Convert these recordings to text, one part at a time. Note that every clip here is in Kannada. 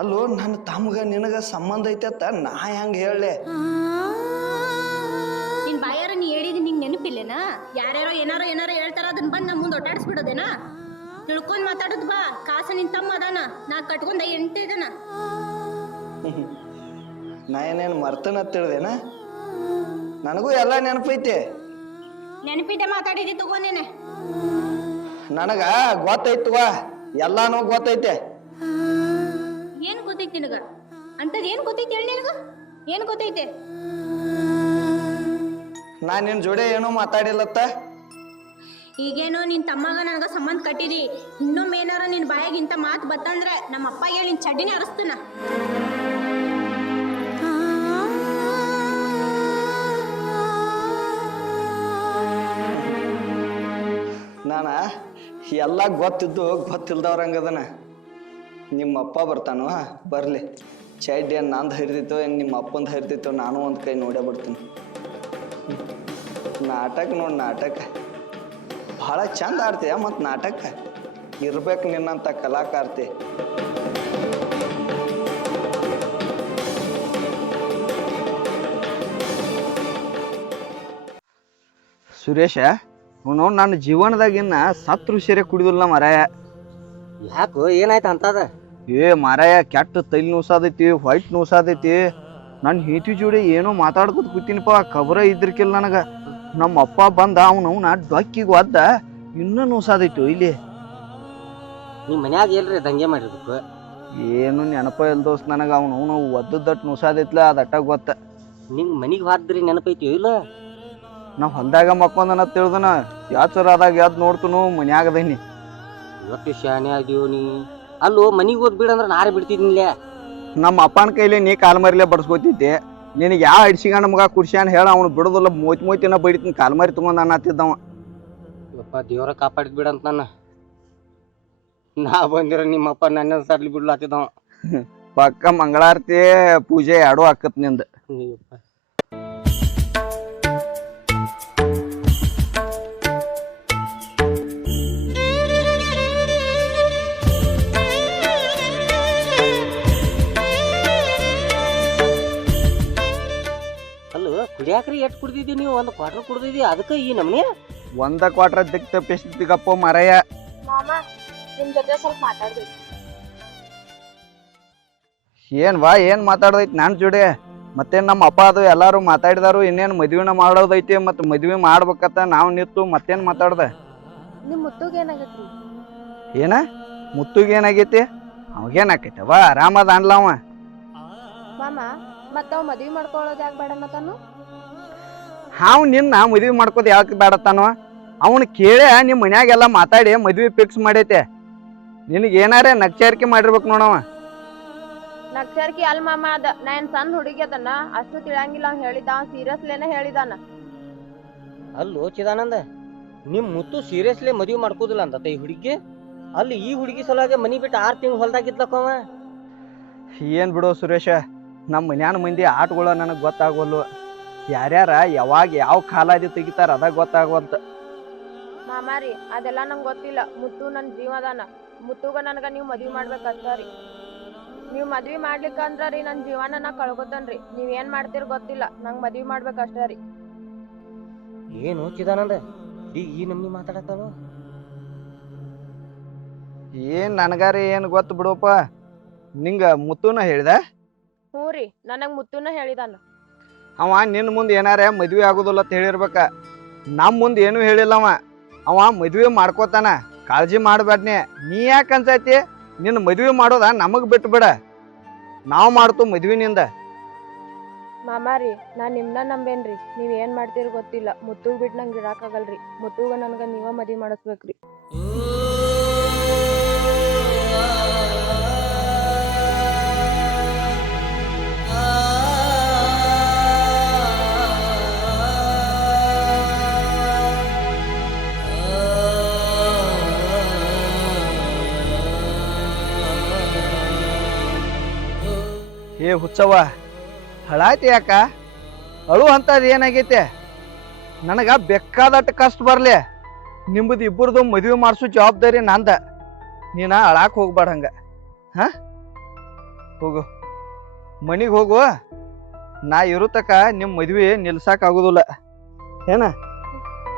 ಅಲ್ಲೋ ನನ್ನ ತಮ್ಗ ನಿನಗ ಸಂಬಂಧ ಐತೆ ನಾ ಹೆಂಗ ಹೇಳಲೆ? ನಿನ್ ಬಾಯಾರ ನೀ ಹೇಳಿದ್ ನಿಂಗೆ ನೆನಪಿಲ್ಲೇನಾ? ಯಾರ್ಯಾರೋ ಏನಾರೋ ಹೇಳ್ತಾರ ಅದನ್ನ ಬಂದು ನಮ್ಮ ಮುಂದೆ ಒಟ್ಟಾಡಿಸ್ಬಿಡೋದೇನಾ? ತಿಳ್ಕೊಂಡ್ ಮಾತಾಡೋದು ಬಾ. ಕಾಸ ನಿನ್ ತಮ್ಮ ಅದಾನ, ನಾ ಕಟ್ಕೊಂಡ ಎಂಟಿದನ. ನಾ ಏನೇನು ಮರ್ತನ ತಿಳಿದೇನ? ನನಗೂ ಎಲ್ಲ ನೆನಪೈತೆ. ನೆನಪಿದ್ದೆ ಮಾತಾಡಿದಿ ತಗೊಂಡೇನೆ. ನನಗ ಗೊತ್ತೈತವ, ಎಲ್ಲಾನು ಗೊತ್ತೈತೆ. ಏನ್ ಗೊತ್ತೈತಿ ನಿನಗ? ಅಂತದ್ ಏನ್ ಗೊತ್ತೈತಿ ಹೇಳಿ ನಿನಗ? ಏನ್ ಗೊತ್ತೈತೆ? ನಾ ನಿನ್ ಜೋಡಿ ಏನೋ ಮಾತಾಡಿಲ್ಲತ್ತ. ಈಗೇನೋ ನಿನ್ ತಮ್ಮಗ ನನಗ ಸಂಬಂಧ ಕಟ್ಟಿದಿ. ಇನ್ನೊಮ್ಮೆ ಏನಾರ ನಿನ್ ಬಾಯಾಗ ಇಂಥ ಮಾತು ಬತ್ತಂದ್ರೆ ನಮ್ಮ ಅಪ್ಪ ಹೇಳಿ ನಿನ್ ಚಡ್ಡಿನೇ ಅರಸ್ತನ. ನಾನ ಎಲ್ಲ ಗೊತ್ತಿದ್ದು ಗೊತ್ತಿಲ್ದವ್ರಂಗದನ. ನಿಮ್ಮಪ್ಪ ಬರ್ತಾನು, ಬರ್ಲಿ. ಚಡ್ಡಿ ಏನು ನಂದು ಹರಿದಿತ್ತು ಏನು ನಿಮ್ಮ ಅಪ್ಪಂದು ಹರಿದಿತ್ತು, ನಾನು ಒಂದು ಕೈ ನೋಡೇ ಬಿಡ್ತೀನಿ. ನಾಟಕ ನೋಡಿ, ನಾಟಕ ಭಾಳ ಚಂದ ಆಡ್ತೀಯ. ಮತ್ತು ನಾಟಕ ಇರ್ಬೇಕು ನಿನ್ನಂಥ ಕಲಾಕಾರ್ತಿ. ಸುರೇಶ, ಅವನು ನನ್ನ ಜೀವನದಾಗಿನ್ನ ಸತ್ರು ಸೀರೆ ಕುಡಿದಿಲ್ಲ ಮಾರಾಯ. ಯಾಕೋ ಏನಾಯ್ತು ಅಂತದ? ಮಾರಾಯ, ಕೆಟ್ಟ ತೈಲ್ ನುಸಾದೈತಿ, ವೈಟ್ ನುಸಾದೈತಿ. ನನ್ನ ಹೆಂಡತಿ ಜೋಡಿ ಏನೋ ಮಾತಾಡ್ಕೊತ ಕೂತೀನಿಪ್ಪ, ಖಬರ ಇದ್ರಕಿಲ್ಲ ನನಗೆ. ನಮ್ಮ ಅಪ್ಪ ಬಂದ ಅವನವನ ಡೊಕ್ಕಿಗೆ ಒದ್ದ, ಇನ್ನೂ ನುಸಾದೈತು ಇಲ್ಲಿ. ನಿಮ್ಮ ಮನ್ಯಾಗ ಎಲ್ರಿ ದಂಗೆ ಮಾಡಿರ್ಬೇಕು? ಏನು ನೆನಪ ಇಲ್ಲ ದೋಸ್ತ್ ನನಗೆ. ಅವನು ಒದ್ದದಟ್ಟು ನುಸಾದೈತ್ಲ, ಅದಟ್ಟ ಗೊತ್ತ. ನಿಂಗೆ ಮನಿಗೆ ಹಾದ್ರಿ ನೆನಪೈತಿ ಇಲ್ಲ? ನಾವು ಹೊಲ್ದಾಗ ಮಕ್ಕೊಂದನ ತಿಳಿದನ, ಯಾಚರ ಆದಾಗ ಯಾವ್ದು ನೋಡ್ತನು ಮನ್ಯಾಗದೀನಿ. ಇವತ್ತು ಶಾನೆ ಅದೀವ ನೀ. ಅಲ್ಲೋ ಮನಿಗೆ ಓದ್ ಬಿಡಂದ್ರೆ ನಾರೇ ಬಿಡ್ತಿದ್ನಿಲ್ಲ. ನಮ್ಮ ಅಪ್ಪನ ಕೈಲಿ ನೀ ಕಾಲ್ ಮರಿಲೇ ಬಡ್ಸ್ಕೊತಿದ್ದೆ. ನಿನಗೆ ಯಾವ ಹಿಡ್ಸಿಗಂಡ ಮಗ ಕುಡ್ಸ್ಯಾನ ಹೇಳ, ಅವನು ಬಿಡೋದಿಲ್ಲ. ಮೋತಿನ ಬಡಿತೀನಿ, ಕಾಲ್ ಮರಿ ತಗೊಂಡ್ ಅನ್ನತ್ತಿದ್ದವ. ಯಪ್ಪ ದೇವ್ರ ಕಾಪಾಡಿದ್ ಬಿಡಂತ ನನ್ನ. ನಾ ಬಂದಿರ ನಿಮ್ಮಪ್ಪ ನನ್ನ ಸರ್ಲಿ ಬಿಡ್ಲಾತಿದ್ದವ. ಪಕ್ಕ ಮಂಗಳಾರತಿ ಪೂಜೆ ಎರಡು ಆಕತ್ ನಿಂದ. ಕುಡಿಯಾಕ್ರಿ ಎಟ್ ಕುಡ್ದಿದ್ದಿ ನೀವು? ಒಂದು ಕ್ವಾರ್ಟರ್ ಕುಡ್ದಿದ್ದಿ, ಅದಕ್ಕೆ ಈ ನಮ್ನಿ ಒಂದ ಕ್ವಾರ್ಟರ್ ದಿಕ್ ತಪ್ಪಿಸ್ತಿಗಪ್ಪ ಮರಯ್ಯ. ಮಾಮ, ನಿಮ್ ಜೊತೆ ಸ್ವಲ್ಪ ಮಾತಾಡ್ಬೇಕು. ಏನ್ ಮಾತಾಡೋದೈತಿ ನನ್ನ ಜೋಡಿ? ಮತ್ತೇನ್ ನಮ್ಮ ಅಪ್ಪ ಅದು ಎಲ್ಲಾರು ಮಾತಾಡಿದಾರು, ಇನ್ನೇನು ಮದ್ವಿನ ಮಾಡೋದೈತಿ. ಮತ್ ಮದ್ವಿ ಮಾಡ್ಬೇಕತ್ತ ನಾವು ನಿಂತು ಮತ್ತೇನ್ ಮಾತಾಡ್ದ? ನಿಮ್ ಮುತ್ತುಗ ಏನಾಗೈತ್ರಿ? ಏನ ಮುತ್ತುಗ ಏನಾಗೈತಿ? ಅವಾಗೇನಾಕೈತವ, ಆರಾಮದ ಅನ್ಲವ. ಮಾಮ, ಮತ್ತ ಅವ್ ಮದ್ವಿ ಮಾಡ್ಕೊಳ್ಳೋದು ಯಾಕೆ ಬೇಡ ಅನ್ನತಾನು? ಹಾವ್ ನಿನ್ನ ಮದ್ವಿ ಮಾಡ್ಕೋದು ಯಾಕೆ ಬೇಡತ್ತಾನವ? ಅವನು ಕೇಳಿ ನಿಮ್ಮ ಮನ್ಯಾಗೆಲ್ಲ ಮಾತಾಡಿ ಮದ್ವಿ ಫಿಕ್ಸ್ ಮಾಡೈತೆ. ನಿನಗೆ ಏನಾರೇ ನಕ್ಷಾರಿಕೆ ಮಾಡಿರ್ಬೇಕು ನೋಡವ. ನಕ್ಷಾರಿಕೆ ಅಲ್ ಮಾಮ, ಅದ ನಾ ಏನ್ ಸಣ್ಣ ಹುಡುಗಿ ಅದನ್ನ ಅಷ್ಟು ತಿಳಿಯಂಗಿಲ್ಲ. ಅವ್ನು ಹೇಳಿದ, ಅವ್ನು ಸೀರಿಯಸ್ಲೇನೆ ಹೇಳಿದಾನ. ಅಲ್ಲೋ ಚಿದಾನಂದ, ನಿಮ್ ಮುತ್ತು ಸೀರಿಯಸ್ಲಿ ಮದ್ವಿ ಮಾಡ್ಕೋದಿಲ್ಲ ಅಂತ ಈ ಹುಡುಗಿ. ಅಲ್ಲಿ ಈ ಹುಡುಗಿ ಸಲುವಾಗಿ ಮನಿ ಬಿಟ್ಟು 6 ತಿಂಗಳು ಹೊಲ್ದಾಗಿದ್ಲಕ್ಕವ. ಏನ್ ಬಿಡೋ ಸುರೇಶ, ನಮ್ಮ ಮನ್ಯಾನ ಮಂದಿ ಆಟಗಳು ನನಗೆ ಗೊತ್ತಾಗೋಲ್ವ. ಯಾರ್ಯಾರ ಯಾವಾಗ ಯಾವ ಕಾಲಾದಿ ತೆಗಿತಾರ ಅದ ಗೊತ್ತಾಗವಲ್ತ. ಮಾಮಾರಿ, ಅದೆಲ್ಲ ನಂಗೆ ಗೊತ್ತಿಲ್ಲ. ಮುತ್ತು ನನ್ನ ಜೀವದಾನ. ಮುತ್ತುಗ ನನಗ ನೀವು ಮದ್ವಿ ಮಾಡ್ಬೇಕಂತಾರಿ. ನೀವು ಮದ್ವಿ ಮಾಡ್ಲಿಕ್ಕಂದ್ರ ರೀ ನನ್ನ ಜೀವನ ನಾ ಕಳ್ಕೊತನ್ರಿ. ನೀವ್ ಏನ್ ಮಾಡ್ತೀರ ಗೊತ್ತಿಲ್ಲ, ನಂಗೆ ಮದ್ವಿ ಮಾಡ್ಬೇಕಷ್ಟ ರೀ. ಏನು ಚಿದಾನಂದ ಈ ನಮ್ನಿ ಮಾತಾಡತ್ತಾವ? ಏನ್ ನನಗಾರಿ ಏನ್ ಗೊತ್ತು ಬಿಡೋಪ. ನಿಂಗ ಮುತ್ತುನ ಹೇಳ್ದ? ಹ್ಞೂ ರೀ, ನನಗ್ ಮುತ್ತುನ ಹೇಳಿದಾನ. ಅವ ನಿನ್ನ ಮುಂದೆ ಏನಾರ ಮದ್ವೆ ಆಗೋದಿಲ್ಲ ಅಂತ ಹೇಳಿರ್ಬೇಕ. ನಮ್ಮ ಮುಂದೆ ಏನೂ ಹೇಳಿಲ್ಲವ. ಅವ ಮದ್ವೆ ಮಾಡ್ಕೋತಾನ, ಕಾಳಜಿ ಮಾಡಬೇಡ್ನಿ. ನೀ ಯಾಕೆ ಅನ್ಸೈತಿ? ನಿನ್ನ ಮದ್ವೆ ಮಾಡೋದ ನಮಗ್ ಬಿಟ್ಟು ಬಿಡ, ನಾವು ಮಾಡ್ತು ಮದ್ವಿನಿಂದ. ಮಾಮಾರಿ, ನಾ ನಿಮ್ನ ನಂಬೇನ್ರಿ. ನೀವ್ ಏನ್ ಮಾಡ್ತೀರ ಗೊತ್ತಿಲ್ಲ. ಮುತ್ತುಗ್ ಬಿಟ್ಟು ನಂಗೆ ಇರಾಕಾಗಲ್ರಿ. ಮುತ್ತುಗ ನನ್ಗ ನೀವ ಮದ್ವಿ ಮಾಡಿಸ್ಬೇಕ್ರಿ. ಏ ಹುಚ್ಚವ್ವ, ಹಳಾಯ್ತಿ ಯಾಕ? ಅಳು ಅಂತದ್ ಏನಾಗೈತೆ? ನನಗ ಬೇಕಾದಟ್ಟು ಕಷ್ಟ ಬರ್ಲಿ, ನಿಮ್ಮದು ಇಬ್ಬರದು ಮದುವೆ ಮಾಡಿಸೋ ಜವಾಬ್ದಾರಿ ನಂದ. ನೀನ ಅಳಾಕ್ ಹೋಗ್ಬೇಡ ಹಂಗ. ಹೋಗು ಮನಿಗೆ ಹೋಗು. ನಾ ಇರೋ ತಕ ನಿಮ್ಮ ಮದ್ವೆ ನಿಲ್ಸಾಕ್ ಆಗುದಿಲ್ಲ ಏನ.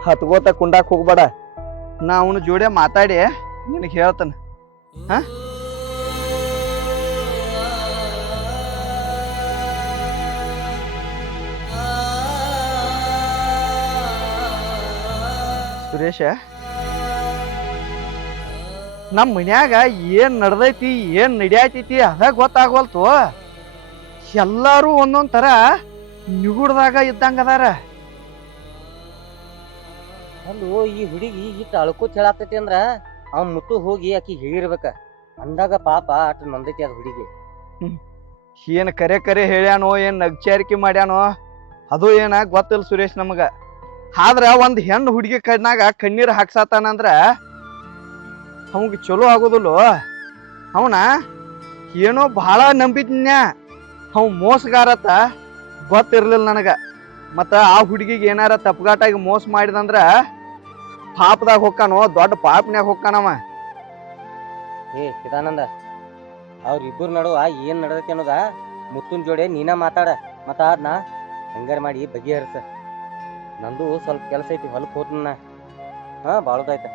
ಹತ್ಗೋತ ಕುಂಡಾಕ್ ಹೋಗ್ಬೇಡ. ನಾ ಅವನ ಜೋಡಿ ಮಾತಾಡಿ ನಿನಗೆ ಹೇಳ್ತಾನೆ. ಹಾ ಸುರೇಶ, ನಮ್ಮ ಮನ್ಯಾಗ ಏನ್ ನಡ್ದೈತಿ ಏನ್ ನಡ್ಯಾತೈತಿ ಅದ ಗೊತ್ತಾಗವಲ್ತು. ಎಲ್ಲಾರು ಒಂದೊಂದ್ ತರ ನಿಗುಡ್ದಾಗ ಇದ್ದಂಗ ಅದಾರ. ಅಲ್ಲೋ ಈ ಹುಡುಗಿ ಇಟ್ಟು ಅಳ್ಕೋತ್ ಹೇಳಾತೈತಿ ಅಂದ್ರ ಅವ್ ಮುತ್ತು ಹೋಗಿ ಆಕಿ ಹೇಳಿರ್ಬೇಕ. ಅಂದಾಗ ಪಾಪ ಅಟ್ ನೊಂದೈತಿ ಅದ ಹುಡುಗಿ. ಏನ್ ಕರೆ ಕರೆ ಹೇಳ್ಯಾನೋ ಏನ್ ನಗ್ಚಾರಿಕೆ ಮಾಡ್ಯಾನೋ ಅದು ಏನ ಗೊತ್ತಿಲ್ಲ ಸುರೇಶ್ ನಮಗ. ಆದ್ರ ಒಂದ್ ಹೆಣ್ಣು ಹುಡುಗಿ ಕಣ್ಣಾಗ ಕಣ್ಣೀರ್ ಹಾಕ್ಸಾತಾನಂದ್ರ ಅವಂಗ ಚಲೋ ಆಗೋದಿಲ್ಲೋ. ಅವನ ಏನೋ ಬಹಳ ನಂಬಿದ್ನ್ಯ. ಅವ್ ಮೋಸಗಾರತ್ತ ಗೊತ್ತಿರ್ಲಿಲ್ಲ ನನಗ. ಮತ್ತ ಆ ಹುಡುಗಿಗೆ ಏನಾರ ತಪ್ಪಗಾಟಾಗಿ ಮೋಸ ಮಾಡಿದಂದ್ರ ಪಾಪದಾಗ ಹೊಕ್ಕಾನೋ, ದೊಡ್ಡ ಪಾಪನ್ಯಾಗ ಹೊಕ್ಕಾನವ. ಏ ಚಿದಾನಂದ, ಅವ್ರಿಬ್ಬರ ನಡುವ ಏನ್ ನಡದೈತಿ ಅನ್ನೋದ ಮುತ್ತುನ್ ಜೋಡಿ ನೀನ ಮಾತಾಡ. ಮತ್ತ ಅದ್ನ ಹಂಗಾರ ಮಾಡಿ ಬಗೆಹರಿಸ. ನಂದು ಸ್ವಲ್ಪ ಕೆಲಸ ಐತಿ, ಹೊಲಕ್ ಹೋದ್ನ. ಹಾ ಬಾಳದಾಯ್ತ.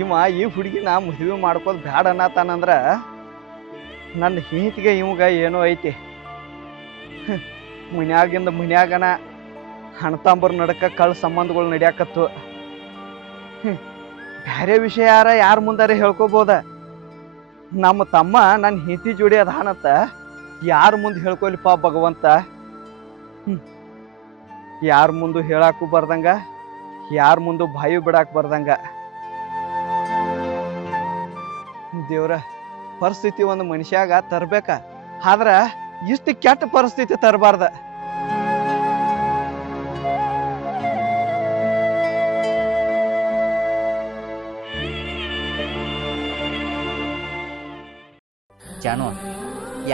ಇವ ಈ ಹುಡುಗಿನ ಮದುವೆ ಮಾಡ್ಕೋದ್ ಬ್ಯಾಡ ಅನ್ನತಾನಂದ್ರ ನನ್ನ ಹಿಂತಿಗೆ ಇವಾಗ ಏನೋ ಐತಿ. ಮನ್ಯಾಗಿಂದ ಮನ್ಯಾಗನ ಹಣತಾಂಬರ್ ನಡಕ ಕಳ್ ಸಂಬಂಧಗಳು ನಡ್ಯಾಕತ್ತು. ಬ್ಯಾರೆ ವಿಷಯ ಯಾರ ಮುಂದಾರೆ ಹೇಳ್ಕೊಬೋದ. ನಮ್ಮ ತಮ್ಮ ನನ್ನ ಹಿಂತಿ ಜೋಡಿ ಅದಾನತ್ತ ಯಾರ ಮುಂದೆ ಹೇಳ್ಕೊಲಿಪ್ಪ ಭಗವಂತ. ಯಾರ ಮುಂದೆ ಹೇಳಾಕು ಬರ್ದಂಗ, ಯಾರ ಮುಂದೆ ಬಾಯಿ ಬಿಡಾಕ್ ಬರ್ದಂಗ. ದೇವ್ರ, ಪರಿಸ್ಥಿತಿ ಒಂದು ಮನುಷ್ಯಾಗ ತರ್ಬೇಕ, ಆದ್ರ ಇಷ್ಟು ಕೆಟ್ಟ ಪರಿಸ್ಥಿತಿ ತರಬಾರ್ದ. ಜಾನು,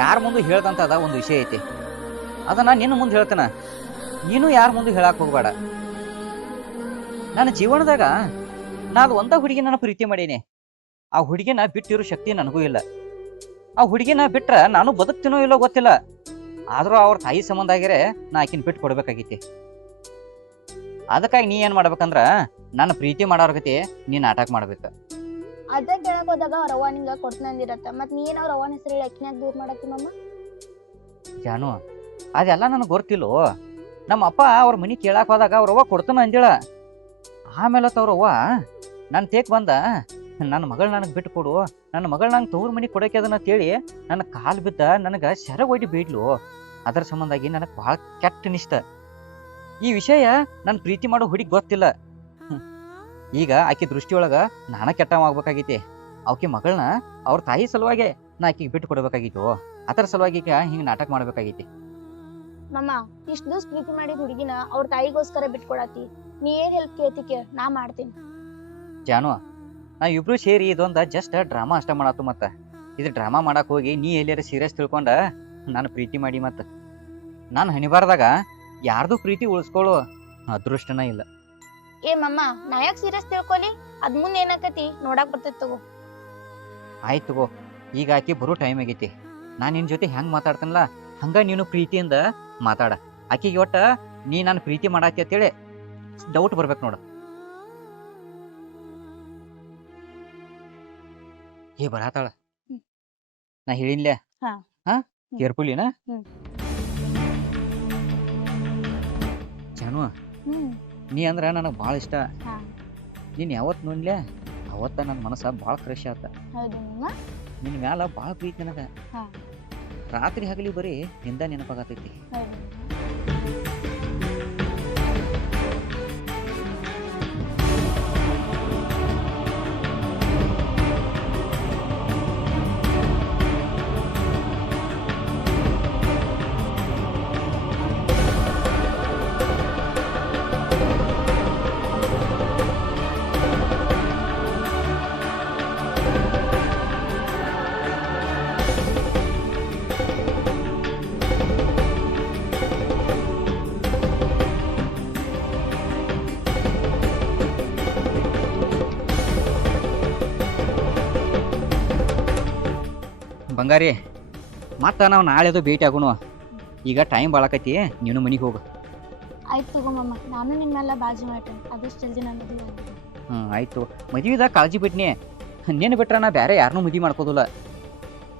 ಯಾರ ಮುಂದೆ ಹೇಳ್ದಂತದ ಒಂದು ವಿಷಯ ಐತಿ. ಅದನ್ನ ನಿನ್ನ ಮುಂದೆ ಹೇಳ್ತಾನ. ನೀನು ಯಾರ ಮುಂದೆ ಹೇಳಕ್ ಹೋಗ್ಬೇಡ. ನನ್ನ ಜೀವನದಾಗ ನಾನು ಒಂದ ಹುಡುಗಿ ನನ್ನ ಪ್ರೀತಿ ಮಾಡೀನಿ. ಆ ಹುಡುಗಿನ ಬಿಟ್ಟಿರೋ ಶಕ್ತಿ ನನಗೂ ಇಲ್ಲ. ಆ ಹುಡುಗಿನ ಬಿಟ್ರ ನಾನು ಬದುಕ್ತೀನೋ ಇಲ್ಲೋ ಗೊತ್ತಿಲ್ಲ. ಆದ್ರೂ ಅವ್ರ ತಾಯಿ ಸಂಬಂಧ ಆಗಿರೇ ನಾ ಆಕಿನ ಬಿಟ್ಟು ಕೊಡ್ಬೇಕಾಗೈತಿ. ಅದಕ್ಕಾಗಿ ನೀ ಏನ್ ಮಾಡ್ಬೇಕಂದ್ರ ನನ್ನ ಪ್ರೀತಿ ಮಾಡೋರ್ ಗತಿ ನೀ ನಾಟಕ ಮಾಡ್ಬೇಕು. ಅದ ಕೇಳಕ್ ಹೋದಾಗ ಅವ್ರ ಅವ್ವ ನಿಂಗ ಕೊಡ್ತಂದಿರತ್ತ, ಮತ್ ನೀನ್ ಅವ್ರ ಅವನ ಹೆಸರು ಹೇಳಿ ಅಕ್ಕಿನ್ಯಾಗ ದೂರ ಮಾಡತ್ತಿ ಮಮ್ಮ? ಜಾನು, ಅದೆಲ್ಲ ನನಗೆ ಗೊತ್ತಿಲ್ಲೋ. ನಮ್ಮ ಅಪ್ಪ ಅವ್ರ ಮನಿ ಕೇಳಾಕ್ ಹೋದಾಗ ಅವ್ರವ್ವ ಕೊಡ್ತಾನ ಅಂದಿಳ. ಆಮೇಲೆ ಅವ್ರವ್ವ ನನ್ನ ತೇಕ್ ಬಂದ, ನನ್ನ ಮಗಳು ನನಗೆ ಬಿಟ್ಟು ಕೊಡು, ನನ್ನ ಮಗಳು ನಂಗೆ ತವ್ರ ಮನಿ ಕೊಡಕ್ಕೆ ಅದನ್ನ ಅಂತೇಳಿ ನನ್ನ ಕಾಲು ಬಿದ್ದ ನನಗೆ ಸೆರಗ್ ಒಯ್ದು ಬೀಡ್ಲು. ಅದರ ಸಂಬಂಧಾಗಿ ನನಗೆ ಭಾಳ ಕೆಟ್ಟ ನಿಷ್ಠ. ಈ ವಿಷಯ ನನ್ನ ಪ್ರೀತಿ ಮಾಡೋ ಹುಡುಗಿ ಗೊತ್ತಿಲ್ಲ. ಈಗ ಆಕಿ ದೃಷ್ಟಿಯೊಳಗ ನಾನ ಕೆಟ್ಟವಾಗ್ಬೇಕಾಗೈತಿ. ಆಕಿ ಮಗಳನ್ನ ಅವ್ರ ತಾಯಿ ಸಲುವಾಗಿ ನಾ ಆಕಿಗೆ ಬಿಟ್ಟು ಕೊಡ್ಬೇಕಾಗಿತ್ತು. ಅದರ ಸಲುವಾಗಿ ಈಗ ಹಿಂಗೆ ನಾಟಕ ಮಾಡ್ಬೇಕಾಗೈತಿ. ಮಮ್ಮ, ಇಷ್ಟ ದಿವ್ಸ ಪ್ರೀತಿ ಮಾಡಿದ ಹುಡುಗಿನ ಅವ್ರ ತಾಯಿಗೋಸ್ಕರ ಬಿಟ್ಕೊಡತಿ. ನೀ ಏನ್ ಹೆಲ್ಪ್ ಕೇಳ್ತಿಕೆ ನಾ ಮಾಡ್ತೀನಿ. ಜಾನು, ನಾವ್ ಇಬ್ರು ಸೇರಿ ಇದೊಂದ ಜಸ್ಟ್ ಡ್ರಾಮಾ ಅಷ್ಟ ಮಾಡತ್ತು. ಮತ್ತ ಇದು ಡ್ರಾಮಾ ಮಾಡಕ್ ಹೋಗಿ ನೀ ಎಲ್ಲಾರ ಸೀರಿಯಸ್ ತಿಳ್ಕೊಂಡ ನಾನು ಪ್ರೀತಿ ಮಾಡಿ ಮತ್ತ ನಾನು ಹಣಿಬಾರ್ದಾಗ ಯಾರ್ದು ಪ್ರೀತಿ ಉಳಿಸ್ಕೊಳ್ಳೋ ಅದೃಷ್ಟನ ಇಲ್ಲ. ಏ ಮಮ್ಮ, ನಾ ಯಾಕೆ ಸೀರಿಯಸ್ ತಿಳ್ಕೊಲಿ? ಅದ್ ಮುಂದೆ ಏನಾಕತಿ ನೋಡಾಕ್ ಬರ್ತೈತಿ ತಗೋ. ಆಯ್ತು ತಗೋ, ಈಗ ಆಕಿ ಬರೋ ಟೈಮ್ ಆಗೈತಿ. ನಾನು ನಿನ್ ಜೊತೆ ಹೆಂಗ್ ಮಾತಾಡ್ತೇನಲ್ಲ ಹಂಗ ನೀನು ಪ್ರೀತಿಯಿಂದ ಮಾತಾಡ. ಆಕಿಗೆ ಒಟ್ಟ ನೀ ನಾನು ಪ್ರೀತಿ ಮಾಡಾಕಿ ಅಂತೇಳಿ ಡೌಟ್ ಬರ್ಬೇಕು ನೋಡ. ಏ ಬರಾತಾಳ, ನಾ ಹೇಳಿನ್ಲೆ. ಹಾ ಕೇರ್ಫುಲಿನ ಜಾನು, ನೀ ಅಂದ್ರ ನನಗೆ ಭಾಳ ಇಷ್ಟ. ನೀನ್ ಯಾವತ್ ನೋಡ್ಲೆ ಅವತ್ತ ನನ್ನ ಮನಸ್ಸ ಭಾಳ ಫ್ರೆಶ್ ಆತ. ನಿನ್ ಮ್ಯಾಲ ಭಾಳ ಪ್ರೀತಿ ನನಗ. ರಾತ್ರಿ ಹಗಲಿ ಬರೀ ನಿಂದ ನೆನಪಾಗತೈತಿ. ಬಂಗಾರಿ ಮತ್ತ ನಾವು ನಾಳೆದು ಭೇಟಿ ಆಗೋಣ. ಈಗ ಟೈಮ್ ಬಾಳಕೈತಿ, ನೀನು ಮನಿಗೆ ಹೋಗು. ಆಯ್ತು ತಗೋ ಮಾಮ, ನಾನು ನಿನ್ ಮೇಲೆ ಬಾಜಿ ಮಾಡ್ತೇನೆ, ಆದಷ್ಟು ಜಲ್ದಿ ನಾನು ಮದುವೆ ಆಗ್ತೀನಿ. ಆಯ್ತು. ಮದುವೆದಾಗ ಕಾಳಜಿ ಬಿಟ್ನಿ, ನಿನ್ನ ಬಿಟ್ರ ನಾ ಬೇರೆ ಯಾರನ್ನೂ ಮದುವೆ ಮಾಡ್ಕೋದಿಲ್ಲ.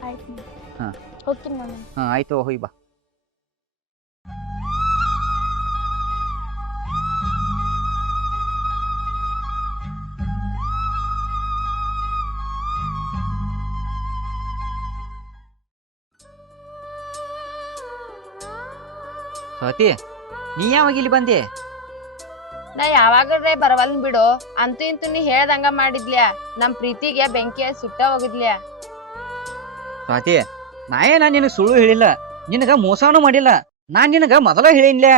ಆಯ್ತು ಮಾಮ. ಹಾ. ಹೋಗ್ತೀನಿ ಮಾಮ. ಆಯ್ತು, ಹೋಯ್ ಬಾ. ಸ್ವಾತಿ, ನೀ ಯಾವಾಗ ಇಲ್ಲಿ ಬಂದೆ? ನಾ ಯಾವಾಗ್ರೆ ಬರವಲ್ನ್ ಬಿಡು, ಅಂತೂ ಇಂತೂ ನೀ ಹೇಳ್ದಂಗ ಮಾಡಿದ್ಲ್ಯಾ, ನಮ್ ಪ್ರೀತಿಗೆ ಬೆಂಕಿ ಸುಟ್ಟ ಹೋಗಿದ್ಲ್ಯಾ. ಸ್ವಾತಿ, ನಾ ನಿನಗೆ ಸುಳ್ಳು ಹೇಳಿಲ್ಲ, ನಿನಗ ಮೋಸಾನು ಮಾಡಿಲ್ಲ. ನಾನ್ ನಿನಗ ಮೊದಲ ಹೇಳಿನ್ಲ,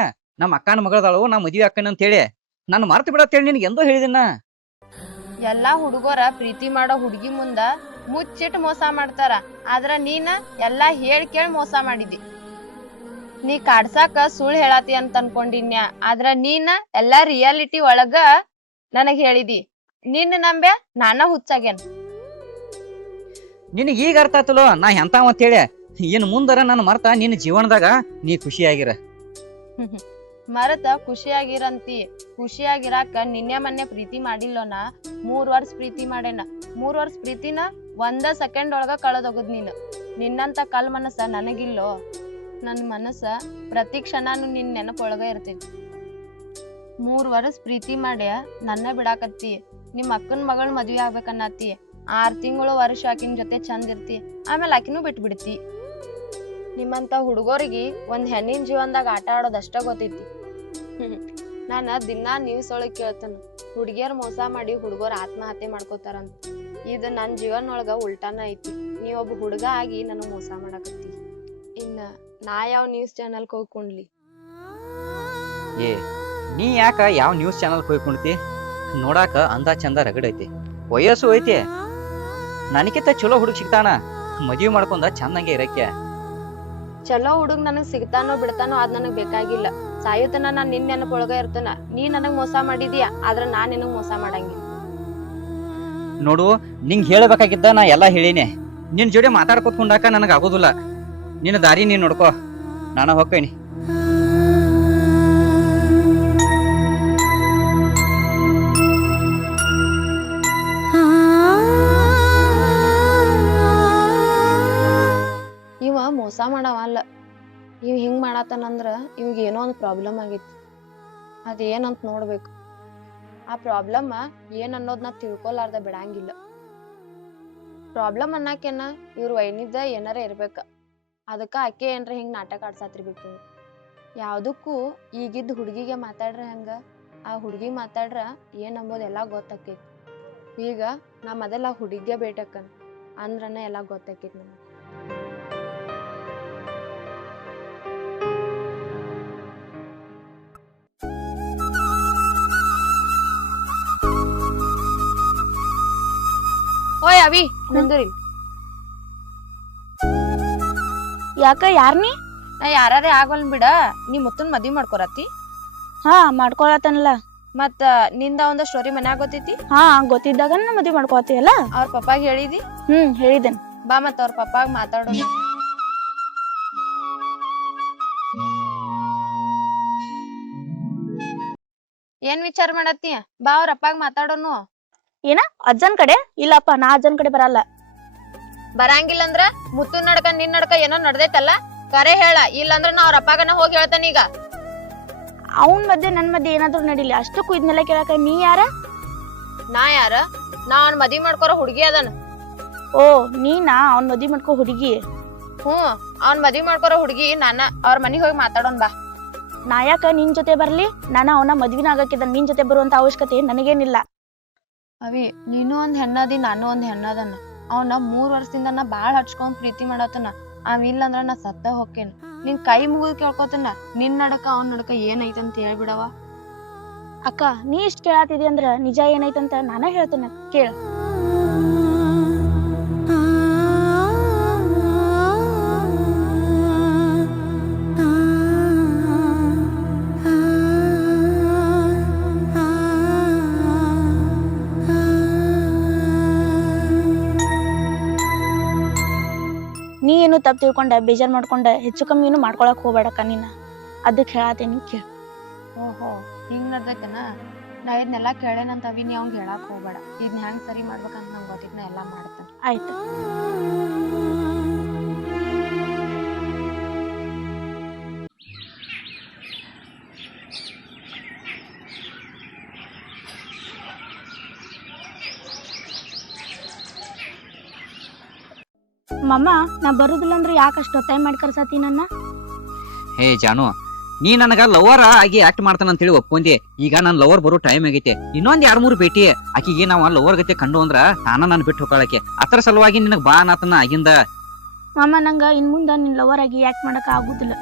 ನಮ್ಮ ಅಕ್ಕನ ಮಗಳದಾಳು, ನಾ ಮದ್ವಿ ಅಕ್ಕನ ಅಂತ ಹೇಳಿ. ನಾನು ಮರ್ತು ಬಿಡತ್ತೇಳಿ ನಿನಗೆ ಎಂದೋ ಹೇಳಿದಿನ. ಎಲ್ಲಾ ಹುಡುಗರ ಪ್ರೀತಿ ಮಾಡೋ ಹುಡುಗಿ ಮುಂದ ಮುಚ್ಚಿಟ್ಟು ಮೋಸ ಮಾಡ್ತಾರ, ಆದ್ರ ನೀನ ಎಲ್ಲಾ ಹೇಳ್ ಕೇಳ್ ಮೋಸ ಮಾಡಿದಿ. ನೀ ಕಾಡ್ಸಾಕ ಸುಳ್ಳು ಹೇಳಾತಿ ಅಂತ ಅನ್ಕೊಂಡಿನ್ಯ, ಆದ್ರ ನೀನ ಎಲ್ಲಾ ರಿಯಾಲಿಟಿ ಒಳಗ ನನಗ್ ಹೇಳಿದಿ. ನಿನ್ನ ನಂಬ್ಯಾ ನಾನ ಹುಚ್ಚಾಗ್ಯಾನ. ನಿನಗೆ ಈಗ ಅರ್ಥ ಆತಲೋ ನಾ ಎಂತಾವ ಅಂತ ಹೇಳಿ. ಇನ್ ಮುಂದರ ನನ್ನ ಮರ್ತ ನಿನ್ನ ಜೀವನದಾಗ ನೀ ಖುಷಿಯಾಗಿರ. ಮರತ ಖುಷಿಯಾಗಿರಂತಿ. ಖುಷಿಯಾಗಿರಾಕ ನಿನ್ನೆ ಮೊನ್ನೆ ಪ್ರೀತಿ ಮಾಡಿಲ್ಲೋನ, 3 ವರ್ಷ ಪ್ರೀತಿ ಮಾಡೇನ. 3 ವರ್ಷ ಪ್ರೀತಿನ 1 ಸೆಕೆಂಡ್ ಒಳಗ ಕಳೆದೋಗುದ್ ನೀನು. ನಿನ್ನಂತ ಕಲ್ ಮನಸ್ಸ ನನಗಿಲ್ಲೋ. ನನ್ ಮನಸ್ಸ ಪ್ರತಿ ಕ್ಷಣನು ನಿನ್ ನೆನಪೊಳಗ ಇರ್ತೈತಿ. 3 ವರ್ಷ ಪ್ರೀತಿ ಮಾಡ್ಯ ನನ್ನ ಬಿಡಾಕತ್ತಿ. ನಿಮ್ ಅಕ್ಕನ್ ಮಗಳ್ ಮದ್ವಿ ಆಗ್ಬೇಕನ್ನತಿ. 6 ತಿಂಗಳು ವರ್ಷ ಆಕಿನ ಜೊತೆ ಚಂದ ಇರ್ತಿ, ಆಮೇಲೆ ಆಕಿನೂ ಬಿಟ್ಟು ಬಿಡ್ತಿ. ನಿಮ್ಮಂತ ಹುಡುಗರಿಗೆ ಒಂದ್ ಹೆಣ್ಣಿನ ಜೀವನದಾಗ ಆಟ ಆಡೋದಷ್ಟ ಗೊತ್ತೈತಿ. ನಾನ ದಿನಾ ನ್ಯೂಸ್ ಒಳಗ್ ಕೇಳ್ತೇನ, ಹುಡುಗಿಯರ್ ಮೋಸ ಮಾಡಿ ಹುಡುಗರು ಆತ್ಮಹತ್ಯೆ ಮಾಡ್ಕೋತಾರಂತ. ಇದು ನನ್ ಜೀವನ ಒಳಗ ಉಲ್ಟಾನ ಐತಿ. ನೀ ಒಬ್ಬ ಹುಡುಗ ಆಗಿ ನನಗ್ ಮೋಸ ಮಾಡಾಕತ್ತಿ. ಇನ್ನ ನಾ ಯಾವ ನ್ಯೂಸ್ ಚಾನಲ್ ಹೋಗ್ಕೊಂಡ್ಲಿ? ಏ, ನೀ ಯಾಕ ಯಾವ ನ್ಯೂಸ್ ಚಾನಲ್ ಹೋಗ್ಕೊಂಡ್ತಿ? ನೋಡಾಕ ಅಂದ ಚಂದ ರಗಡೈತಿ, ವಯಸ್ಸು ಐತಿ. ನನಗಿಂತ ಚಲೋ ಹುಡುಗ ಸಿಗ್ತಾನ, ಮದ್ವಿ ಮಾಡ್ಕೊಂಡ ಚಂದಂಗೆ ಇರಕ್ಕೆ. ಚಲೋ ಹುಡುಗ್ ನನಗ್ ಸಿಗ್ತಾನೋ ಬಿಡ್ತಾನೋ ಅದ್ ನನಗ್ ಬೇಕಾಗಿಲ್ಲ. ಸಾಯುತನ ನಾನ್ ನಿನ್ ನೆನಪೊಳಗ ಇರ್ತನ. ನೀ ನನಗ್ ಮೋಸ ಮಾಡಿದೀಯ, ಆದ್ರ ನಾನ್ ನಿನಗ್ ಮೋಸ ಮಾಡಂಗಿಲ್ಲ. ನೋಡು, ನಿಂಗ್ ಹೇಳ್ಬೇಕಾಗಿದ್ದ ನಾ ಎಲ್ಲಾ ಹೇಳಿನಿ. ನಿನ್ ಜೋಡಿ ಮಾತಾಡ್ಕೊತ್ಕೊಂಡಾಕ ನನಗ ಆಗೋದಿಲ್ಲ. ನಿನ್ನ ದಾರಿ ನೀನ್ ನೋಡ್ಕೋ, ನಾನ ಹೋಗ್ತೇನಿ. ಇವ ಮೋಸ ಮಾಡವ ಅಲ್ಲ, ಇವ್ ಹಿಂಗ್ ಮಾಡಾತನಂದ್ರ ಇವ್ಗ ಏನೋ ಒಂದ್ ಪ್ರಾಬ್ಲಮ್ ಆಗೈತಿ. ಅದೇನಂತ ನೋಡ್ಬೇಕು. ಆ ಪ್ರಾಬ್ಲಮ್ ಏನ್ ಅನ್ನೋದ್ನ ತಿಳ್ಕೊಲಾರ್ದ ಬಿಡಂಗಿಲ್ಲ. ಪ್ರಾಬ್ಲಮ್ ಅನ್ನಕೇನ ಇವ್ರ ವೈನಿದ್ದ ಏನಾರ ಇರ್ಬೇಕ. ಅದಕ್ಕ ಆಕೆ ಏನ್ರ ಹಿಂಗ್ ನಾಟಕ ಆಡ್ಸಾತಿರ್ಬೇಕು. ಯಾವ್ದಕ್ಕೂ ಈಗಿದ್ದ ಹುಡುಗಿಗೆ ಮಾತಾಡ್ರ ಹಂಗ, ಆ ಹುಡುಗಿ ಮಾತಾಡ್ರ ಏನ್ ಅಂಬೋದೆಲ್ಲಾ ಗೊತ್ತಾಕೈತಿ. ಈಗ ನಾ ಮೊದಲ ಆ ಹುಡುಗಿಗೆ ಬೇಟಕ್ಕನ್ ಅಂದ್ರನ ಎಲ್ಲಾ ಗೊತ್ತಾಕೈತಿ ನಮ್ಗೆ. ಓಯ್ ಅವಿ, ನಂದ್ರಿ ಯಾಕ ಯಾರ್ನಿ? ನಾ ಯಾರೇ ಆಗವಲ್ ಬಿಡ. ನೀ ಮುತ್ತನ್ ಮದ್ವಿ ಮಾಡ್ಕೊರತಿ? ಹಾ, ಮಾಡ್ಕೊಳತನಲ್ಲ. ಮತ್ತ ನಿಂದ ಒಂದ ಸ್ಟೋರಿ ಮನ್ಯಾಗ ಗೊತ್ತೈತಿ? ಹಾ, ಗೊತ್ತಿದ್ದಾಗ ನಾ ಮದ್ವಿ ಮಾಡ್ಕೊತೀಯಲ್ಲ. ಅವ್ರ ಪಪ್ಪಾಗ ಹೇಳಿದಿ? ಹೇಳಿದ್ದೇನೆ. ಬಾ ಮತ್ತ ಅವ್ರ ಪಪ್ಪಾಗ ಮಾತಾಡೋಣ. ಏನ್ ವಿಚಾರ ಮಾಡತ್ತಿ? ಬಾ ಅವ್ರ ಅಪ್ಪಾಗ ಮಾತಾಡೋನು. ಏನ ಅಜ್ಜನ್ ಕಡೆ? ಇಲ್ಲಪ್ಪ, ನಾ ಅಜ್ಜನ್ ಕಡೆ ಬರಲ್ಲ. ಬರಂಗಿಲ್ಲ ಅಂದ್ರ ಮುತ್ತು ನಡ್ಕ ನಿನ್ ನಡ್ಕ ಏನೋ ನಡ್ದೈತಲ್ಲ, ಕರೆ ಹೇಳ. ಇಲ್ಲಂದ್ರ ನಾ ಅವ್ರ ಅಪ್ಪಾಗನ ಹೋಗಿ ಹೇಳ್ತಾನ. ಈಗ ಅವನ್ ಮಧ್ಯೆ ನನ್ ಮಧ್ಯೆ ಏನಾದ್ರು ನಡಿಲಿ, ಅಷ್ಟಕ್ಕೂ ಇದನ್ನೆಲ್ಲ ಕೇಳಕ ನೀ ಯಾರ? ನಾ ಯಾರ? ನಾ ಅವ್ನ ಮದ್ವಿ ಮಾಡ್ಕೊರೋ ಹುಡುಗಿ ಅದನ. ಓ, ನೀನಾ ಅವ್ನ್ ಮದ್ವಿ ಮಾಡ್ಕೋ ಹುಡುಗಿ? ಅವ್ನ್ ಮದ್ವಿ ಮಾಡ್ಕೊರೋ ಹುಡುಗಿ ನಾನ. ಅವ್ರ ಮನಿಗ್ ಹೋಗಿ ಮಾತಾಡೋಣ ಬಾ. ನಾ ಯಾಕ ನಿನ್ ಜೊತೆ ಬರ್ಲಿ? ನಾನು ಅವನ ಮದ್ವಿನ ಆಗಕ್ಕಿದ್ದ, ನಿನ್ ಜೊತೆ ಬರುವಂತ ಅವಶ್ಯಕತೆ ನನಗೇನಿಲ್ಲ. ಅವಿ, ನೀನು ಒಂದ್ ಹೆಣ್ಣದಿ, ನಾನು ಒಂದ್ ಹೆಣ್ಣದನ. ಅವನ 3 ವರ್ಷದಿಂದ ನಾ ಬಾಳ್ ಹಚ್ಕೊಂಡ್ ಪ್ರೀತಿ ಮಾಡತನ. ಅವ್ ಇಲ್ಲಂದ್ರ ನಾ ಸತ್ತ ಹೋಕ್ಕೇನ. ನಿನ್ ಕೈ ಮುಗಿದ್ ಕೇಳ್ಕೊತನ, ನಿನ್ ನಡಕ ಅವ್ನ ನಡಕ ಏನೈತಂತ ಹೇಳ್ಬಿಡವ. ಅಕ್ಕ, ನೀ ಇಷ್ಟ ಕೇಳಾತಿದಿ ಅಂದ್ರ ನಿಜ ಏನೈತಂತ ನಾನ ಹೇಳ್ತೇನೆ, ಕೇಳ. ನೀನು ತಪ್ಪು ತಿಳ್ಕೊಂಡ ಬೇಜಾರ್ ಮಾಡ್ಕೊಂಡ ಹೆಚ್ಚು ಕಮ್ಮಿನೂ ಮಾಡ್ಕೊಳಕ್ ಹೋಗ್ಬೇಡಕ್ಕ ನೀನ. ಅದಕ್ಕೆ ಹೇಳತ್ತೇನಿ ಕೇಳ. ಓಹೋ ಹಿಂಗ್ ನಡ್ದೈತೇನ? ನಾ ಇದನ್ನೆಲ್ಲ ಕೇಳೇನಂತ ಅವಿನಿ ಅವ್ನ್ ಹೇಳಕ್ ಹೋಗ್ಬೇಡ. ಇದನ್ನ ಹೆಂಗ್ ಸರಿ ಮಾಡ್ಬೇಕಂತ ನಂಗೆ ಗೊತ್ತಿದ್ನ ಎಲ್ಲಾ ಮಾಡ್ತಾನೆ. ಆಯ್ತು. ಮಮ್ಮ ನಾ ಬರುದಿಲ್ಲ ಅಂದ್ರೆ ಯಾಕೆ ಅಷ್ಟು ಒತ್ತಾಯ ಮಾಡಿ ಕರ್ಸತಿ ನನ್ನ? ಹೇ ಜಾನು, ನೀ ನನಗ ಲವರ್ ಆಗಿ ಆಕ್ಟ್ ಮಾಡ್ತಾನ ಅಂತೇಳಿ ಒಪ್ಕೊಂಡಿ. ಈಗ ನನ್ ಲವರ್ ಬರೋ ಟೈಮ್ ಆಗೈತೆ. ಇನ್ನೊಂದ್ 2-3 ಭೇಟಿ ಆಕಿಗೆ ನಾವ ಲವರ್ ಗತೆ ಕಂಡು ಅಂದ್ರ ತಾನ ನಾನು ಬಿಟ್ಟು ಹೋಗಾಳಕ್ಕೆ. ಅದ್ರ ಸಲುವಾಗಿ ನಿನಗ್ ಬಾ ನಾತನ ಆಗಿಂದ. ಮಾಮ ನಂಗ ಇನ್ ಮುಂದ ನಿನ್ ಲವರ್ ಆಗಿ ಯಾಕೆ ಮಾಡಕ್ ಆಗುದಿಲ್ಲ.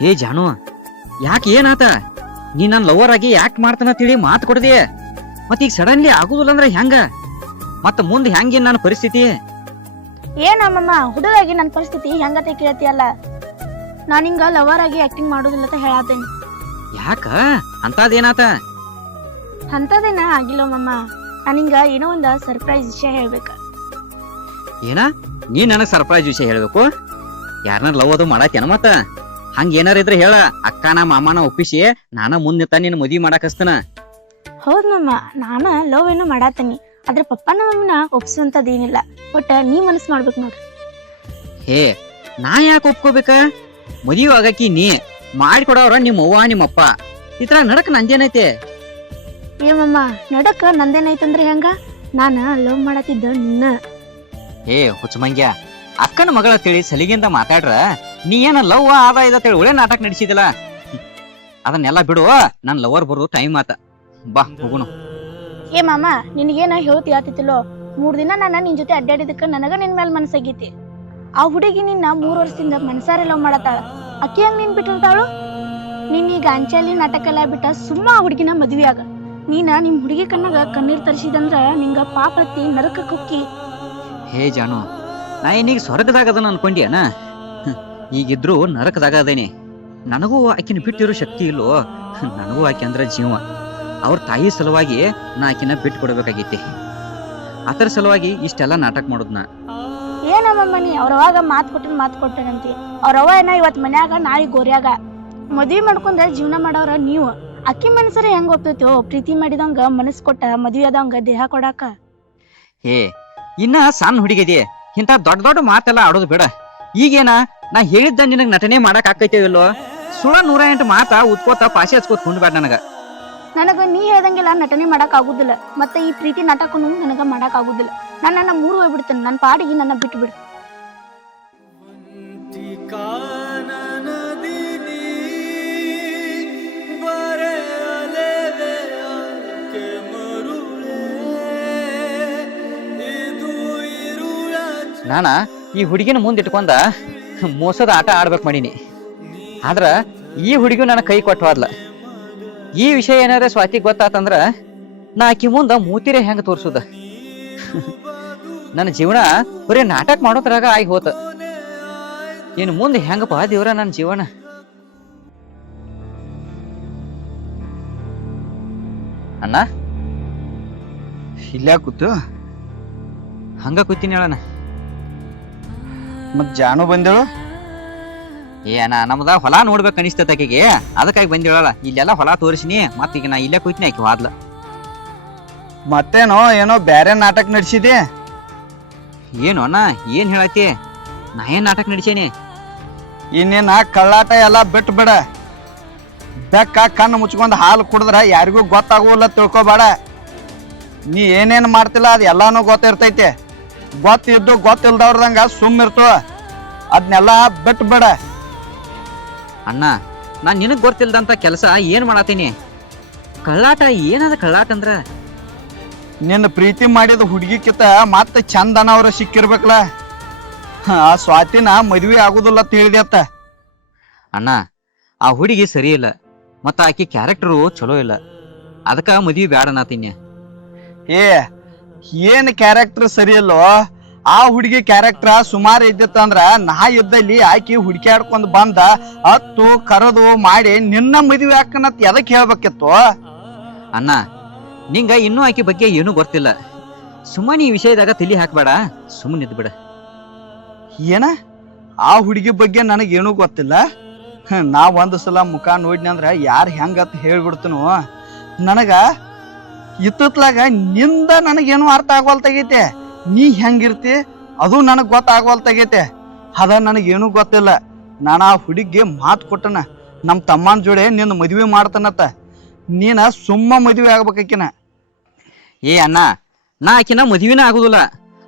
ಹೇ ಜಾನು, ಯಾಕೆ ಏನಾತ? ನೀ ನನ್ ಲವರ್ ಆಗಿ ಆಕ್ಟ್ ಮಾಡ್ತಾನ ತಿಳಿ ಮಾತು ಕೊಡದೆ ಮತ್ ಈಗ ಸಡನ್ಲಿ ಆಗುದಿಲ್ಲ ಅಂದ್ರ ಹೆಂಗ? ಮತ್ತ ಮುಂದ್ ಹೆಂಗೇನ್ ನನ್ನ ಪರಿಸ್ಥಿತಿ? ಏನಮ್ಮಮ್ಮ ಹುಡುಗಾಗಿ ನನ್ನ ಪರಿಸ್ಥಿತಿ ಹೆಂಗತೆ ಕೇಳ್ತಿಯಲ್ಲ. ನಾನು ಹಿಂಗ ಲವರ್ ಆಗಿ ಆಕ್ಟಿಂಗ್ ಮಾಡೋದಿಲ್ಲ ಅಂತ ಹೇಳತ್ತೇನಿ. ಯಾಕ ಅಂತದೇನಾತ? ಅಂತದೇನ ಆಗಿಲ್ಲ ಮಮ್ಮ. ನಾನಿಂಗ ಏನೋ ಒಂದ ಸರ್ಪ್ರೈಸ್ ವಿಷಯ ಹೇಳ್ಬೇಕ. ಏನ? ನೀ ನನಗ್ ಸರ್ಪ್ರೈಸ್ ವಿಷಯ ಹೇಳ್ಬೇಕು? ಯಾರನ್ನ ಲವ್ ಅದು ಮಾಡತ್ತೇನ? ಮತ್ತ ಹಂಗ ಏನಾರ ಇದ್ರ ಹೇಳ. ಅಕ್ಕನ ಮಾಮನ ಒಪ್ಪಿಸಿ ನಾನ ಮುಂದೆ ನಿನ್ ಮದ್ವಿ ಮಾಡಾಕಸ್ತನ. ಹೌದ್ ಮಮ್ಮ, ನಾನ ಲವ್ ಏನೋ ಮಾಡಾತೇನಿ. ಆದ್ರೆ ಪಪ್ಪನ ಮಮ್ಮನ ಒಪ್ಸುವಂತದೇನಿಲ್ಲ. ಒಟ್ಟ ನೀ ಮನಸ್ಸು ಮಾಡ್ಬೇಕು ನೋಡ್ರಿ. ಹೇ, ನಾ ಯಾಕೆ ಒಪ್ಕೋಬೇಕ? ಮದ್ವಿ ಆಗಾಕಿ ನೀ, ಮಾಡಿಕೊಡವ್ರ ನಿಮ್ಮ ಅವ್ವ ನಿಮ್ಮಪ್ಪ. ಈ ತರ ನಡಕ್ ನಂದೇನೈತೆ? ಏಮಮ್ಮ ನಡಕ ನಂದೇನೈತಂದ್ರೆ ಹೆಂಗ? ನಾನ ಲವ್ ಮಾಡತ್ತಿದ್ದ ನಿನ್ನ. ಹೇ ಹುಚ್ಚಮಂಗ್ಯ, ಅಕ್ಕನ ಮಗಳ ತಿಳಿ ಸಲಿಗೆಂದ ಮಾತಾಡ್ರ ನೀ ಏನ ಲವ್ ಆದ ಇದೇಳಿ ಒಳ್ಳೆ ನಾಟಕ ನಡೆಸಿದಿಲ್ಲ. ಅದನ್ನೆಲ್ಲ ಬಿಡು, ನನ್ ಲವರ್ ಬರೋ ಟೈಮ್ ಆತ. ಬಾ ಹೋಗುನು. ಏ ಮಾಮ, ನಿನಗೇನ ಹೇಳ್ತಿಲ್ಲೋ? 3 ದಿನ ನಾನು ನಿನ್ ಜೊತೆ ಅಡ್ಡಾಡಿದಕ್ಕ ನನಗ ನಿನ್ ಮೇಲೆ ಮನಸ್ಸಾಗೈತಿ. ಆ ಹುಡುಗಿ ನಿನ್ನ 3 ವರ್ಷದಿಂದ ಮನಸಾರೆ ಲವ್ ಮಾಡತ್ತಾಳ. ಅಕ್ಕಿ ಹಂಗ ನೀನ್ ಬಿಟ್ಟಿರ್ತಾಳು? ನೀನ್ ಈಗ ಅಂಚಲಿ ನಾಟಕ ಎಲ್ಲ ಬಿಟ್ಟ ಸುಮ್ಮ ಆ ಹುಡುಗಿನ ಮದ್ವಿ ಆಗ. ನೀನ ನಿಮ್ ಹುಡುಗಿ ಕಣ್ಣಾಗ ಕಣ್ಣೀರ್ ತರಿಸಿದಂದ್ರ ನಿಂಗ ಪಾಪ ಹತ್ತಿ ನರಕ ಕುಕ್ಕಿ. ಹೇ ಜಾನು, ನಾ ಏನೀಗ ಸ್ವರ್ಗದಾಗ ಅದನ್ನ ಅನ್ಕೊಂಡ್ಯಾನ? ಈಗಿದ್ರು ನರಕದಾಗ ಅದೇನಿ. ನನಗೂ ಆಕಿನ ಬಿಟ್ಟಿರೋ ಶಕ್ತಿ ಇಲ್ಲೋ. ನನಗೂ ಆಕೆ ಅಂದ್ರ ಜೀವ. ಅವ್ರ ತಾಯಿ ಸಲುವಾಗಿ ನಾ ಆಕಿನ ಬಿಟ್ಟು ಕೊಡ್ಬೇಕಾಗೈತಿ. ಅದರ ಸಲುವಾಗಿ ಇಷ್ಟೆಲ್ಲ ನಾಟಕ ಮಾಡೋದ್ನ. ಏನಮ್ಮ ನೀ ಅವ್ರವಾಗ ಮಾತು ಕೊಟ್ಟನಂತಿ. ಅವ್ರವ್ವ ಏನ ಇವತ್ ಮನ್ಯಾಗ ನಾಳೆ ಗೋರ್ಯಾಗ. ಮದ್ವಿ ಮಾಡ್ಕೊಂಡ ಜೀವನ ಮಾಡವ್ರ ನೀವು. ಅಕ್ಕಿ ಮನಸ್ಸರ ಹೆಂಗ್ ಒಪ್ತೈತೋ? ಪ್ರೀತಿ ಮಾಡಿದಂಗ ಮನಸ್ ಕೊಟ್ಟ ಮದ್ವಿ ಆದಂಗ ದೇಹ ಕೊಡಾಕ. ಹೇ, ಇನ್ನ ಸಣ್ಣ ಹುಡುಗಿದಿ, ಇಂತ ದೊಡ್ಡ ದೊಡ್ಡ ಮಾತೆಲ್ಲ ಆಡೋದು ಬೇಡ. ಈಗೇನ ನಾ ಹೇಳಿದ್ದ ನಿನಗ್ ನಟನೆ ಮಾಡಕ್ ಆಕೈತೇವ ಇಲ್ಲೋ? 108 ಮಾತ ಉತ್ಕೋತ ಪಾಸೆ ಹಚ್ಕೋತ ಕುಂಡ್ಬೇಡ ನನಗ. ನನಗ ನೀ ಹೇಳ್ದಂಗೆಲ್ಲ ನಟನೆ ಮಾಡಕ್ ಆಗುದಿಲ್ಲ. ಮತ್ತೆ ಈ ಪ್ರೀತಿ ನಾಟಕನು ನನಗ ಮಾಡಕ್ ಆಗುದಿಲ್ಲ. ನನ್ನ ಮೂರು ಹೋಗ್ಬಿಡ್ತೇನೆ. ನನ್ನ ಪಾಡಿಗೆ ನನ್ನ ಬಿಟ್ಟು ಬಿಡು. ನಾನ ಈ ಹುಡುಗಿನ ಮುಂದಿಟ್ಕೊಂಡ ಮೋಸದ ಆಟ ಆಡ್ಬೇಕು ಮಾಡೀನಿ. ಆದ್ರ ಈ ಹುಡುಗಿ ನನ್ನ ಕೈ ಕೊಟ್ಟವಾದ್ಲ. ಈ ವಿಷಯ ಏನಾರ ಸ್ವಾತಿ ಗೊತ್ತಾತಂದ್ರ ನಾ ಆಕಿ ಮುಂದ ಮೂತಿರೇ ಹೆಂಗ ತೋರ್ಸುದ? ನನ್ನ ಜೀವನ ಬರೀ ನಾಟಕ ಮಾಡೋದ್ರಾಗ ಆಗಿ ಹೋತ. ಇನ್ ಮುಂದೆ ಹೆಂಗಪ್ಪ ದೇವ್ರ ನನ್ನ ಜೀವನ? ಅಣ್ಣ, ಇಲ್ಲೇ ಕೂತು ಹಂಗ ಕೂತೀನಿ ಹೇಳಣ್ಣ. ಮತ್ ಜಾನು ಬಂದೇಳು? ಅಣ್ಣ, ನಮ್ದ ಹೊಲ ನೋಡ್ಬೇಕು ಅನಿಸ್ತೈತೆ ಆಕೆಗೆ, ಅದಕ್ಕಾಗಿ ಬಂದಿಳಲ್ಲ. ಇಲ್ಲೆಲ್ಲ ಹೊಲ ತೋರಿಸಿನಿ, ಮತ್ತೀಗ ನಾ ಇಲ್ಲೇ ಕೂತೀನಿ, ಆಕೆ ಹೋದ್ಲ. ಮತ್ತೇನೋ ಏನೋ ಬ್ಯಾರೆ ನಾಟಕ ನಡ್ಸಿದಿ? ಏನು ಅಣ್ಣ, ಏನ್ ಹೇಳತ್ತಿ? ನಾ ಏನ್ ನಾಟಕ ನಡ್ಸೇನಿ? ಇನ್ನೇನ ಕಳ್ಳಾಟ ಎಲ್ಲ ಬಿಟ್ಟು ಬಿಡ. ಬೆಕ್ಕ ಕಣ್ಣು ಮುಚ್ಕೊಂಡ್ ಹಾಲು ಕುಡಿದ್ರ ಯಾರಿಗೂ ಗೊತ್ತಾಗುವಲ್ಲ ತಿಳ್ಕೊಬೇಡ. ನೀ ಏನೇನ್ ಮಾಡ್ತಿಲ್ಲ ಅದ್ ಎಲ್ಲಾನು ಗೊತ್ತಿರ್ತೈತಿ. ಗೊತ್ತಿದ್ದು ಗೊತ್ತಿಲ್ದವ್ರದಂಗ ಸುಮ್ಮ ಇರ್ತು. ಅದ್ನೆಲ್ಲ ಬಿಟ್ಟು ಬಿಡ. ಅಣ್ಣ, ನಾನ್ ನಿನಗ್ ಗೊತ್ತಿಲ್ದಂತ ಕೆಲಸ ಏನ್ ಮಾಡತ್ತೀನಿ? ಕಳ್ಳಾಟ ಏನದ? ಕಳ್ಳಾಟ ಅಂದ್ರ ನಿನ್ನ ಪ್ರೀತಿ ಮಾಡಿದ ಹುಡುಗಿಕಿತ ಮತ್ತ ಚಂದನ ಅವ್ರ ಸಿಕ್ಕಿರ್ಬೇಕಲ್ಲ. ಆ ಸ್ವಾತಿನ ಮದ್ವಿ ಆಗುದಿಲ್ಲ ಅಂತ ಹೇಳಿದೆತ್ತ. ಅಣ್ಣ, ಆ ಹುಡುಗಿ ಸರಿ ಇಲ್ಲ, ಮತ್ತ ಆಕಿ ಕ್ಯಾರೆಕ್ಟರು ಚಲೋ ಇಲ್ಲ. ಅದಕ್ಕ ಮದ್ವಿ ಬ್ಯಾಡ ಅನ್ನತೀನಿ. ಏನ್ ಕ್ಯಾರೆಕ್ಟರ್ ಸರಿ ಇಲ್ಲೋ? ಆ ಹುಡುಗಿ ಕ್ಯಾರೆಕ್ಟರ್ ಸುಮಾರು ಇದ್ದಿತ್ತಂದ್ರ ನಾ ಇದ್ದಲ್ಲಿ ಆಕಿ ಹುಡುಕ್ಯಾಡ್ಕೊಂಡ್ ಬಂದ ಹತ್ತು ಕರೆದು ಮಾಡಿ ನಿನ್ನ ಮದ್ವಿ ಹಾಕನತ್ ಎದಕ್ ಹೇಳ್ಬೇಕಿತ್ತು? ಅಣ್ಣ, ನಿಂಗ ಇನ್ನೂ ಆಕಿ ಬಗ್ಗೆ ಏನೂ ಗೊತ್ತಿಲ್ಲ. ಸುಮ್ಮನೆ ಈ ವಿಷಯದಾಗ ತಲಿ ಹಾಕ್ಬೇಡ, ಸುಮ್ಮನೆ ಇದ್ ಬಿಡ. ಏನ ಆ ಹುಡುಗಿ ಬಗ್ಗೆ ನನಗೇನೂ ಗೊತ್ತಿಲ್ಲ. ನಾ ಒಂದು ಸಲ ಮುಖ ನೋಡಿನಿ ಅಂದ್ರೆ ಯಾರು ಹೆಂಗತ್ ಹೇಳ್ಬಿಡ್ತನು. ನನಗ ಇತ್ತತ್ಲಾಗ ನಿಂದ ನನಗೇನು ಅರ್ಥ ಆಗವಲ್ತಾಗೈತೆ. ನೀ ಹೆಂಗಿರ್ತಿ ಅದು ನನಗೆ ಗೊತ್ತಾಗವಲ್ತಾಗೈತೆ. ಅದ ನನಗೇನು ಗೊತ್ತಿಲ್ಲ. ನಾನು ಆ ಹುಡುಗಿಗೆ ಮಾತು ಕೊಟ್ಟನ, ನಮ್ಮ ತಮ್ಮನ ಜೋಡಿ ನಿನ್ನ ಮದುವೆ ಮಾಡ್ತಾನತ್ತ. ನೀನ ಸುಮ್ಮ ಮದುವೆ ಆಗ್ಬೇಕಾಕಿನ. ಏ ಅಣ್ಣ, ನಾ ಆಕಿನ ಮದುವೆನ ಆಗುದಿಲ್ಲ.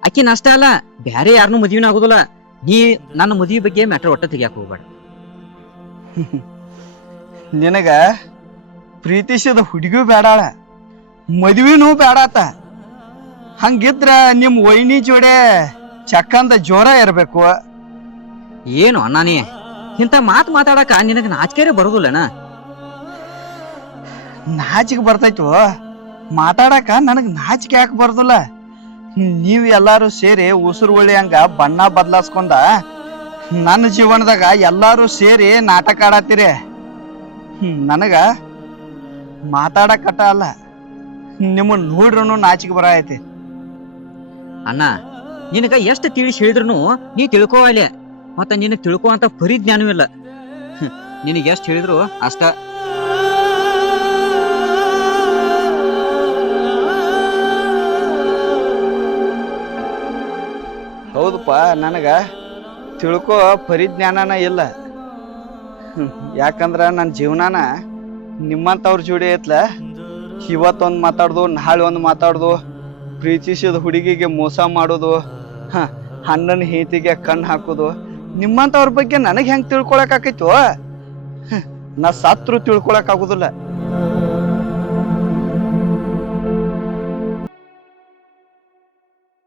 ಆಕಿನ ಅಷ್ಟೇ ಅಲ್ಲ, ಬ್ಯಾರೆ ಯಾರನ್ನೂ ಮದುವೆನ ಆಗುದಿಲ್ಲ. ನೀ ನನ್ನ ಮದುವೆ ಬಗ್ಗೆ ಮ್ಯಾಟ್ರ್ ಒಟ್ಟ ತೆಗಿಯಾಕ ಹೋಗ್ಬೇಡ. ನಿನಗ ಪ್ರೀತಿಸಿದ ಹುಡುಗಿಯೂ ಬೇಡಾಳ, ಮದುವೆನೂ ಬೇಡಾತ. ಹಂಗಿದ್ರ ನಿಮ್ಮ ವೈನಿ ಜೋಡೆ ಚಕ್ಕಂದ ಜೋರ ಇರಬೇಕು. ಏನು ಅಣ್ಣ ನೀ ಇಂಥ ಮಾತು ಮಾತಾಡಕ ನಿನಗ ನಾಚಿಕೆರೆ ಬರುದಿಲ್ಲನ? ನಾಚಿಕೆ ಬರ್ತೈತು ಮಾತಾಡಕ. ನನಗೆ ನಾಚಿಕೆ ಯಾಕೆ ಬರೋದಿಲ್ಲ? ನೀವು ಎಲ್ಲಾರು ಸೇರಿ ಉಸಿರು ಒಳ್ಳಿ ಹಂಗ ಬಣ್ಣ ಬದಲಾಸ್ಕೊಂಡ ನನ್ನ ಜೀವನದಾಗ ಎಲ್ಲಾರು ಸೇರಿ ನಾಟಕ ಆಡತ್ತೀರಿ. ನನಗ ಮಾತಾಡಕಟ್ಟ ಅಲ್ಲ, ನಿಮ್ಮನ್ನ ನೋಡ್ರೂ ನಾಚಿಕೆ ಬರ ಐತಿ. ಅಣ್ಣ, ನಿನಗ ಎಷ್ಟು ತಿಳಿಸಿ ಹೇಳಿದ್ರು ನೀ ತಿಳ್ಕೋವಲೆ. ಮತ್ತ ನಿನಗೆ ತಿಳ್ಕೋ ಅಂತ ಪರಿಜ್ಞಾನವೂ ಇಲ್ಲ. ನಿನಗೆ ಎಷ್ಟು ಹೇಳಿದ್ರು ಅಷ್ಟ. ಹೌದಪ್ಪ, ನನಗ ತಿಳ್ಕೋ ಪರಿಜ್ಞಾನನ ಇಲ್ಲ. ಯಾಕಂದ್ರ ನನ್ನ ಜೀವನಾನ ನಿಮ್ಮಂಥವ್ರ ಜೋಡಿ ಐತ್ಲ. ಇವತ್ತೊಂದು ಮಾತಾಡ್ದು, ನಾಳೆ ಒಂದು ಮಾತಾಡ್ದು, ಪ್ರೀತಿಸಿದ ಹುಡುಗಿಗೆ ಮೋಸ ಮಾಡೋದು, ಅಣ್ಣನ ಹೆಂಡತಿಗೆ ಕಣ್ಣು ಹಾಕೋದು. ನಿಮ್ಮಂಥವ್ರ ಬಗ್ಗೆ ನನಗೆ ಹೆಂಗೆ ತಿಳ್ಕೊಳಕ್ ಆಕೈತು? ನಾ ಸತ್ರು ತಿಳ್ಕೊಳಕ್ ಆಗುದಿಲ್ಲ.